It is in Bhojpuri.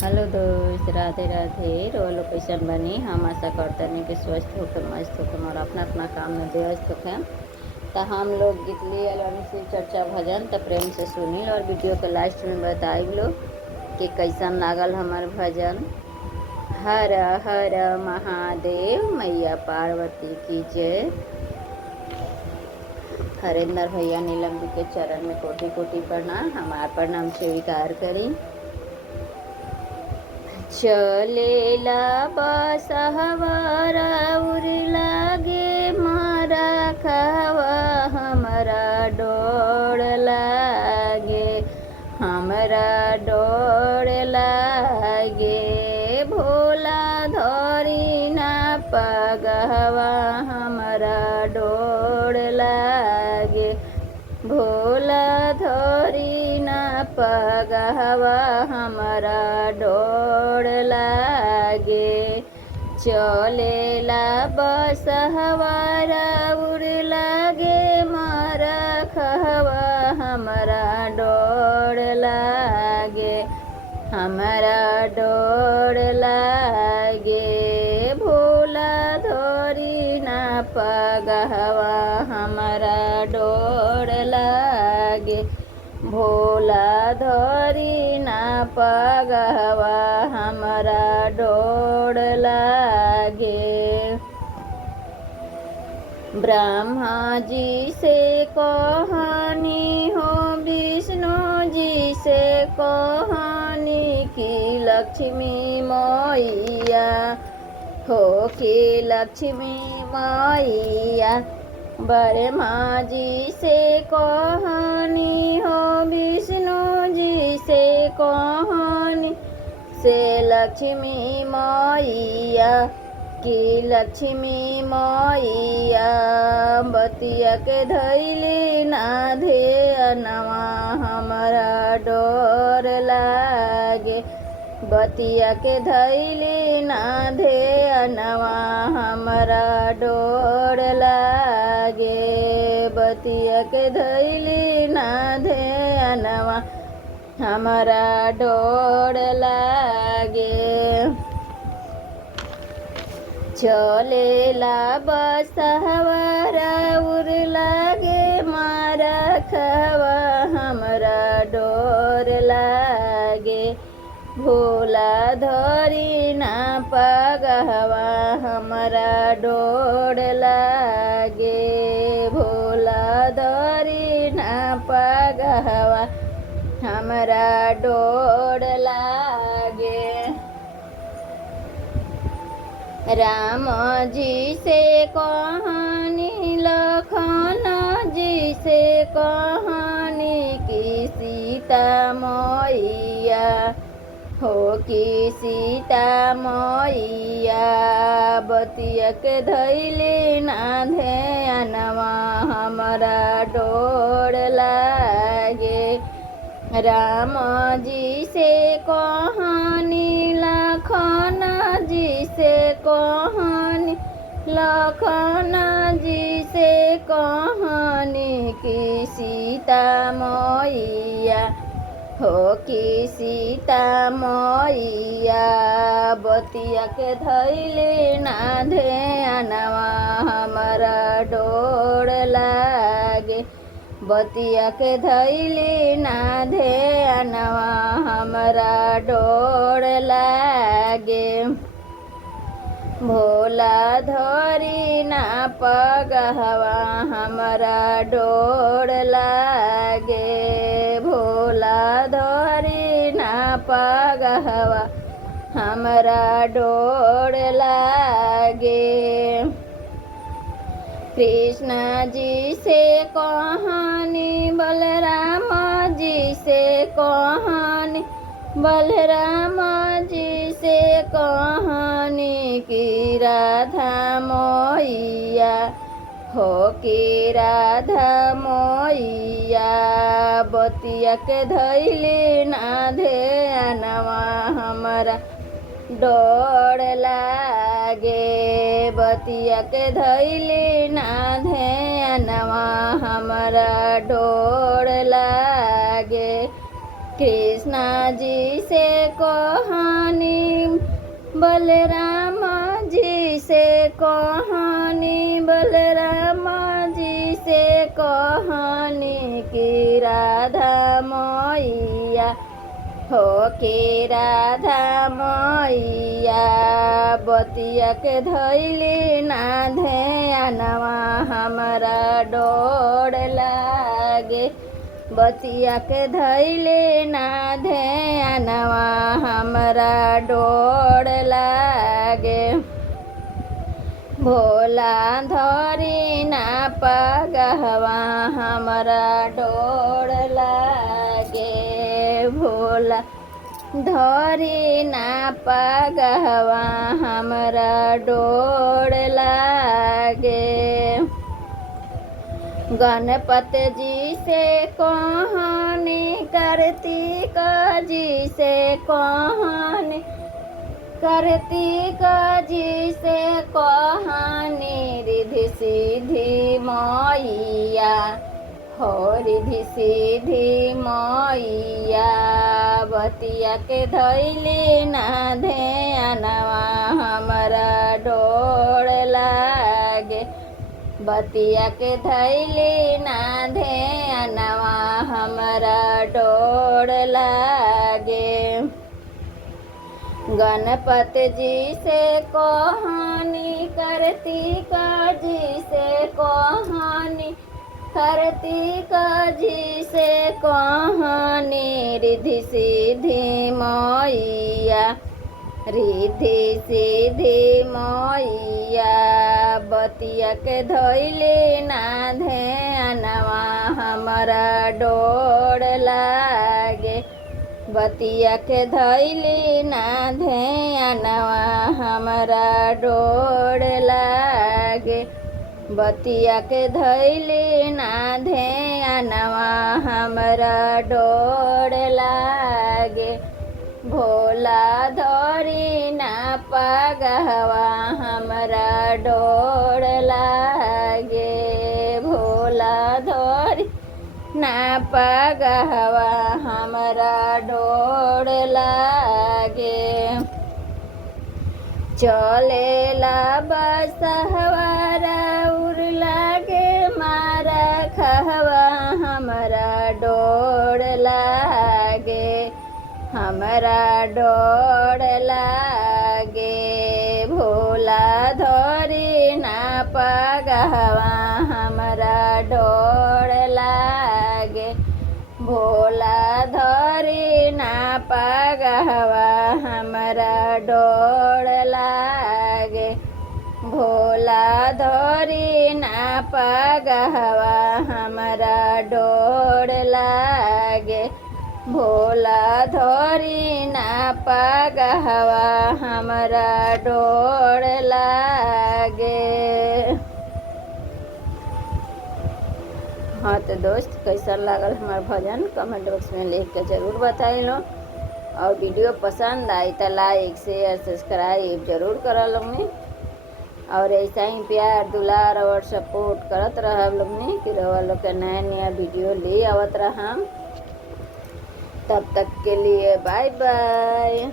हेलो दोस्त, राधे राधे। रो लोकेशन बनी। हम आशा करते हैं कि स्वस्थ होकर मस्त होकर और अपना अपना काम में व्यस्त होकर। तो हम लोग गीत लिए शिव चर्चा भजन तो प्रेम से सुनी और वीडियो के लास्ट में बताई लो कि कैसन लागल हमार भजन। हर हर महादेव, मैया पार्वती की जय। हरेंद्र भैया नीलम जी के चरण में कोटि कोटि प्रणाम। हमार प्रणाम स्वीकार करी। चलेला बसहवारा उर लागे मारा खवा हमरा डोर लागे, हमरा डोर लागे। भोला धरी ना पगहवा हमरा डोर लागे, भोला धरी ना पगहवा हमरा डोर लागे। चलेला बसहवारा उर लागे मारा खहवा हमरा डोर लागे, हमरा डोर लागे। भोला धरी ना पगहवा हमरा डोर लागे, भोला धरी ना पगहवा हमरा डोर लागे। ब्रह्मा जी से कहानी हो, विष्णु जी से कहानी की लक्ष्मी मैया हो, की लक्ष्मी मैया। ब्रह्मा जी से कहानी हो, विष्णु जी से कहानी से लक्ष्मी मैया की लक्ष्मी मैया। बतिया के धैली ना ध्यानवा हमरा डोर लागे, बतिया के धैली ना ध्यानवा हमरा डोर लागे, बतिया के धैली ना ध्यानवा हमरा डोर लागे। चलेला बसहवारा उर लागे मारा खवा हमरा डोर लागे, भोला धरी ना पगहवा हमरा डोर लागे, भोला धरी ना पगहवा हमरा डोर लागे। राम जी से कहानी, लखन जी से कहानी की सीता मैया हो, की सीता मैया। बतिया के धैली ना ध्यानवा हमरा डोर लागे। राम जी से कहानी, लखन जी से कहानी, लखन जी से कहानी की सीता मैया हो, की सीता मैया। बतिया के धैली ना ध्यानवा हमरा डोर लागे, बतिया के धैली ना ध्यानवा हमरा डोर लागे। भोला धरी ना पगहवा हमरा डोर लागे, भोला धरी ना पगहवा हमरा डोर लागे। कृष्ण जी से कहानी, बलराम जी से कहानी, बलराम जी से कहानी की राधा मैया हो, की राधा मैया। बतिया के धैली ना ध्यानवा हमरा डोर लागे, बतिया के धैली ना ध्यानवा हमरा डोर लागे। कृष्णा जी से कहा बलराम जी से कहानी, बलराम जी से कहानी की राधा मैया हो के राधा मैया बतिया के धैली ना ध्यानवा हमारा डोर लागे, बतिया के धैले ना ध्यानवा हमरा डोर लागे। भोला धरी ना पगहवा हमरा डोर लागे, भोला धरी ना पगहवा हमरा डोर लागे। गणपति जी से कहानी, कार्तिक जी से कहानी, कार्तिक जी से कहानी रिधि सिद्धि मैया हो रिधि सिद्धि मैया बतिया के धैली ना ध्यानवा हमरा डोर लागे, बतिया के धैली ना ध्यानवा हमरा डोर लागे। गणपति जी से कहानी, कार्तिक जी से कहानी, कार्तिक जी से कहानी रिधि सिद्धि मैया, रिधि सिद्धि मैया बतिया के धैली ना ध्यानवा हमरा डोर लागे, बतिया के धैली ना ध्यानवा हमरा डोर लागे, बतिया के धैली ना ध्यानवा हमरा डोर लागे। भोला धरी ना पगहवा हमरा डोर लागे, भोला धरी ना पगहवा हमरा डोर लागे। चलेला बसहवा राउर लागे मारा खहवा हमरा डोर लागे, हमरा डोर लागे। भोला धरी ना पगहवा हमरा डोर लागे, भोला धरी ना पगहवा हमरा डोर लागे, भोला धरी ना पगहवा हमरा डोर लागे, भोला धरी ना पगहवा हमरा डोर लागे। हाँ तो दोस्त कैसा लागल हमार भजन कमेंट बॉक्स में लिख के ज़रूर बताई लो, और वीडियो पसंद आई तो लाइक शेयर सब्सक्राइब जरूर कर लोगनी, और ऐसा ही प्यार दुलार और सपोर्ट करत रह लोगनी कि रवा लोग के नया नया वीडियो ले आवत रहा। तब तक के लिए बाय बाय।